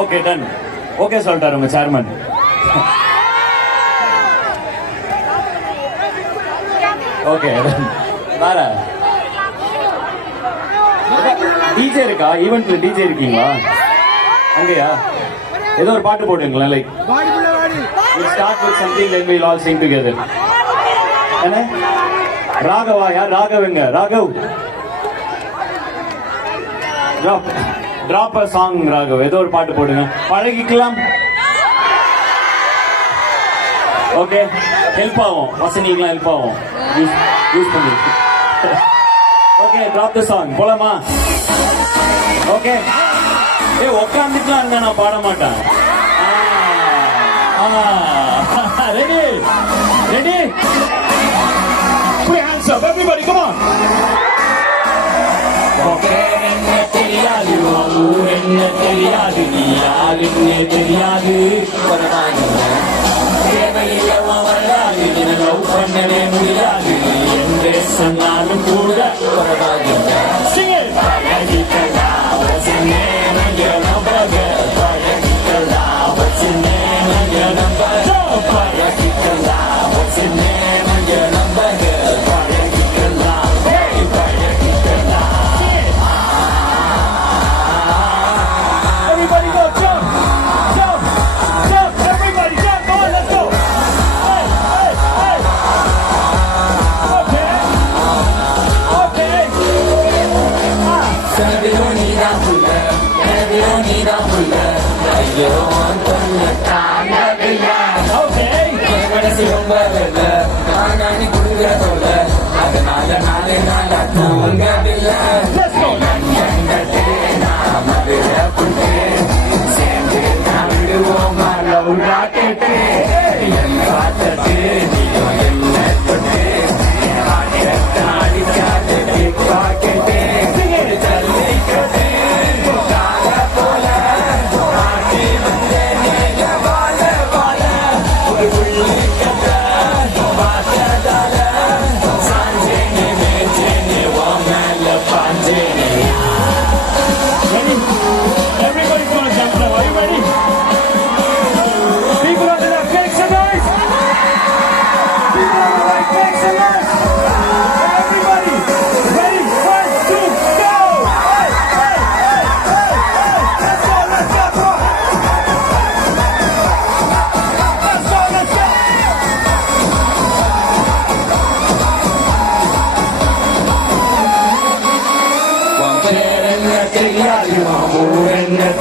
Okay done. Okay சொல்லிட்டாரு உங்க chairman. Okay வேற டிஜே இருக்கா? ஈவென்ட்ல டிஜே இருக்கீங்களா? அங்கயா ஏதோ ஒரு பாட்டு போடுங்களேன். Like we'll start with something then we'll all sing together. என்ன ராகவா? யார் ராகவங்க? Raghav drop a song. Raghav ஏதோ ஒரு பாட்டு போடுங்க. பழகிக்கலாம். ஓகே ஹெல்ப் ஆகும். வசனிங்களாம் ஹெல்ப் ஆகும். யூஸ் பண்ணி. Okay drop the song. போலாமா? ஓகே உட்காந்துக்கலாம் இருந்தா நான் பாட மாட்டேன். Ready ready put your hands up everybody come on. என்ன தெரியாது ஊர் என்ன தெரியாது நீ யாருன்னே தெரியாது தேவையில்லை வரலாறு லவ் பண்ணவே முடியாது என்று சொன்னாலும் கூட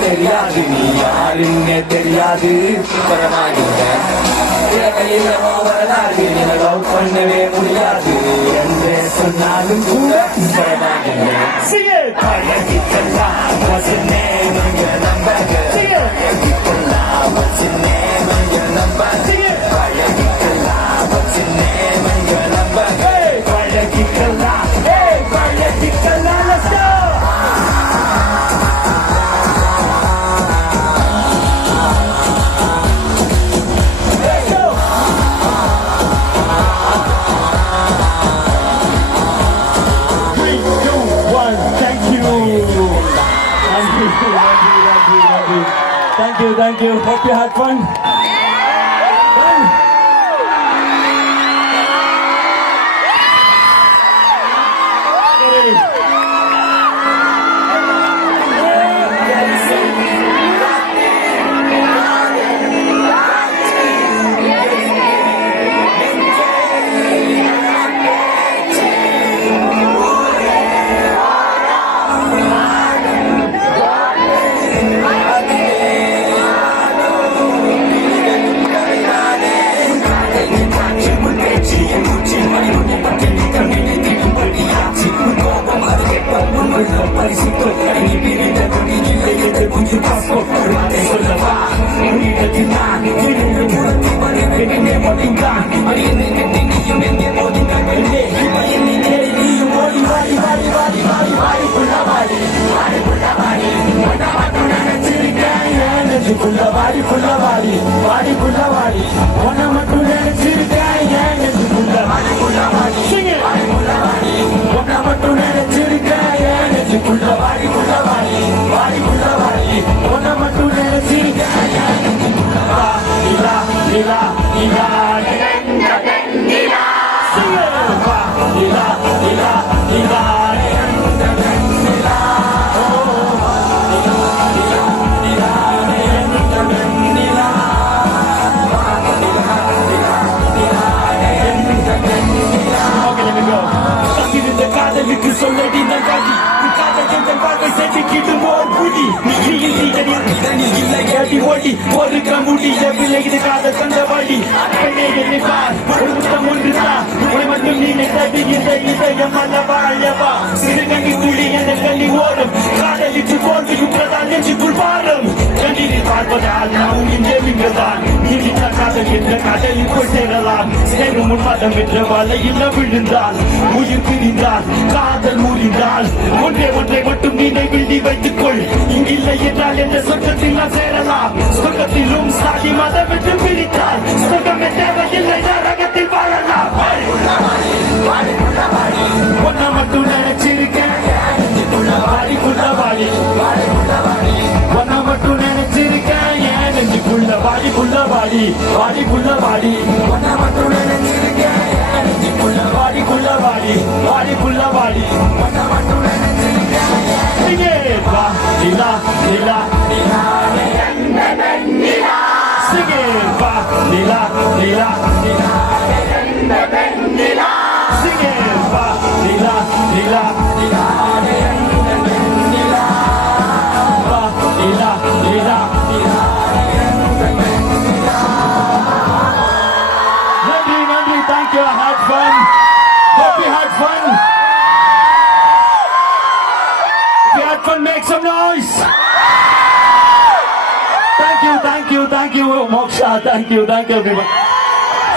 தெரியாது நீ யாருன்னே தெரியாது பரவாயில்லை லவ் பண்ணவே முடியாது என்று சொன்னாலும் கூட பரவாயில்லை பழகிக்கலாம் Thank you. Hope you had fun. சொல்லடி நல்வாடி எங்கள் வாழ்வை செதுக்கிடும் ஓர் புடி இல்லை ஓடி ஒரு கமுடி எவ்வில்லை இது காதல் தந்த வழி பெண்ணே என்னை பார் ஒரு முத்தம் ஒன்றுதான் உனை மட்டும் நீ தடி இந்த இதயம் அல்லவா அல்லவா சிறுகண்ணி துளி என்ற கண்ணி ஓடும் காதலிச்சு தோல்வியுற்றதால் நெஞ்சுக்குள் பாரம் கண்ணீரில் பார்ப்பதால் நாம் இங்கே மிங்கதான் நீடித்த காதல் என்ற கடலில் போய் சேரலாம் சேரும் உன்மதம் என்ற வலையில் விழுந்தால் உயிர் பிரிந்தால் காதல் முறிந்தால் ஒன்றை மட்டும் நினைவில் நீ வைத்துக் கொள் இங்கில்லை என்றால் என்ற சொர்க்கத்தில் நான் சேரலாம் சொர்க்கத்திலும் சாதி மதம் என்று பிரித்தால் சொர்க்கமே தேவையில்லை நரகத்தில் வாழலாம் ஒன்ன மட்டும் நினைச்சிருக்கேன் வாடி ஒன்ன மட்டும் நினைச்சிருக்கேன் ஏன் நெஞ்சுக்குள்ள வாடிக்குள்ள வாடி வாடிக்குள்ள வாடி ஒன்ன மட்டும் நினைச்சிருக்கேன் வாடிக்குள்ள வாடி வாடிக்குள்ள வாடி ஒன்ன மட்டும் நினைச்சிருக்கேன் வா நிலா நிலா Sing it, va, lila, lila, lila, lila. Sing it, va, lila, lila, lila, lila. Va, lila, lila, lila. Nandri, thank you. I had fun. Hope you had fun. If you had fun, make some noise. Thank you, Moksha. Thank you, everyone.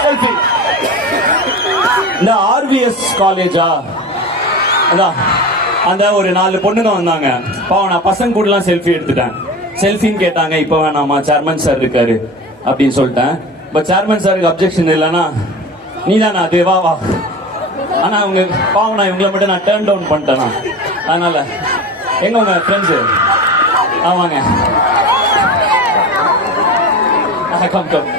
Selfie. இந்த RVS காலேஜா அதான் அந்த ஒரு 4 பொண்ணுங்க வந்தாங்க. பாவம் நான் பசங்க கூடலாம் செல்ஃபி எடுத்துட்டேன். செல்ஃபின்னு கேட்டாங்க. இப்போ வேணாமா சேர்மன் சார் இருக்காரு அப்படின்னு சொல்லிட்டேன். இப்போ சேர்மன் சாருக்கு அப்ஜெக்ஷன் இல்லைன்னா நீ தானே அது வா வா. ஆனால் அவங்க பாவம் நான் இவங்களை மட்டும் நான் டேர்ன் டவுன் பண்ணிட்டேனா அதனால எங்க உங்க ஃப்ரெண்ட்ஸு ஆமாங்க come.